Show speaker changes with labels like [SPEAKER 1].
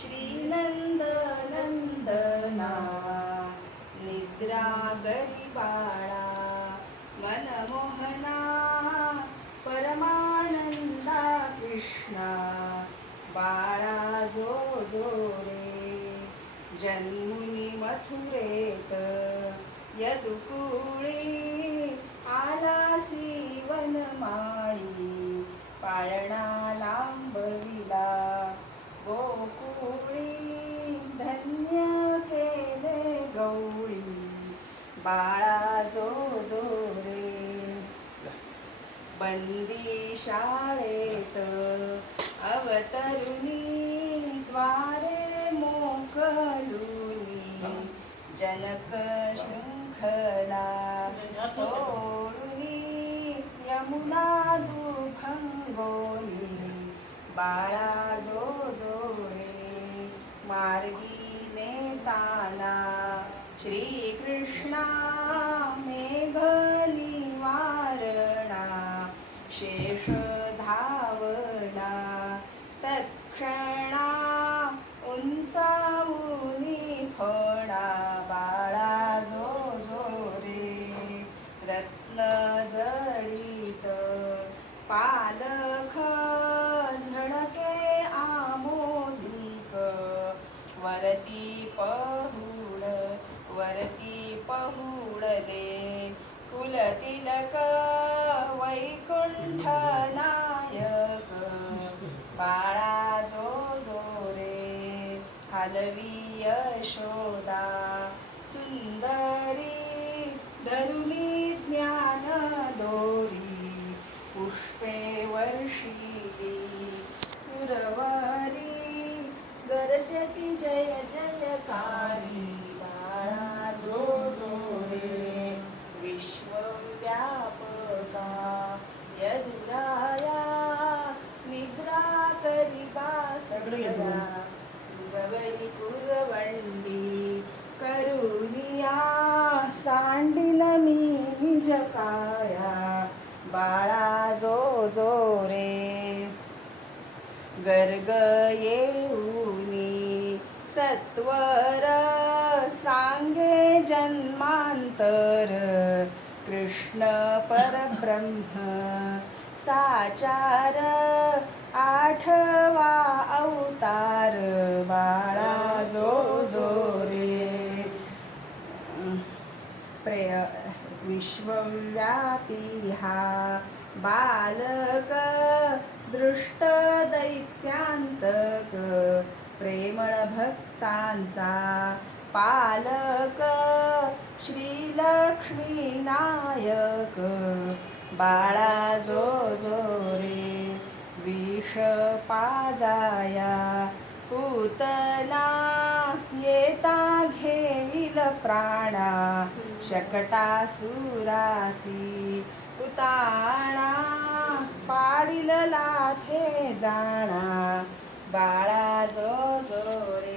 [SPEAKER 1] श्रीनंद नंदना निद्रा गरीबाळा मनमोहना परमानंदा कृष्णा बाळा जो जो रे जन्मुनी मथुरेत यदुकुळी आलासी वनमाळी बाळा जो जो रे. बंदी शाळेत अवतरुणी द्वारे मोकलुनी जनक शृंखला तोडुनी यमुना दुभंगोनी बाळा शेष धावला तत्क्षणा उंचावुनी फडा बाळा जो जो रे. रत्न जळीत पालख झळके आमोदिक वरती पहुड वरती पहुडले कुलतिलक हलवी यशोदा. सुंदरी धरुली ज्ञान दोरी पुष्पे वर्षिली. सुरवारी गरजती जय जयकारी. जो जो रे विश्वव्यापका यदुराया निद्रा करिता सगळ्या जगली कुरवंडी करुनिया सांडिल निज काया बाळा जो जो रे. गर्ग येऊनी सत्वर सांगे जन्मांतर कृष्ण परब्रह्म साचार आठवा अवतार बाळा जो जो रे. प्रेय विश्वव्यापी हा बालक दृष्ट दैत्यांतक प्रेमळ भक्तांचा पालक श्रीलक्ष्मी नायक. बाळा जो विष पाजाया पूतना येता घेईल प्राणा शकटा सुरासी पुताणा पाडील लाथे जाणा बाळा जो जोरे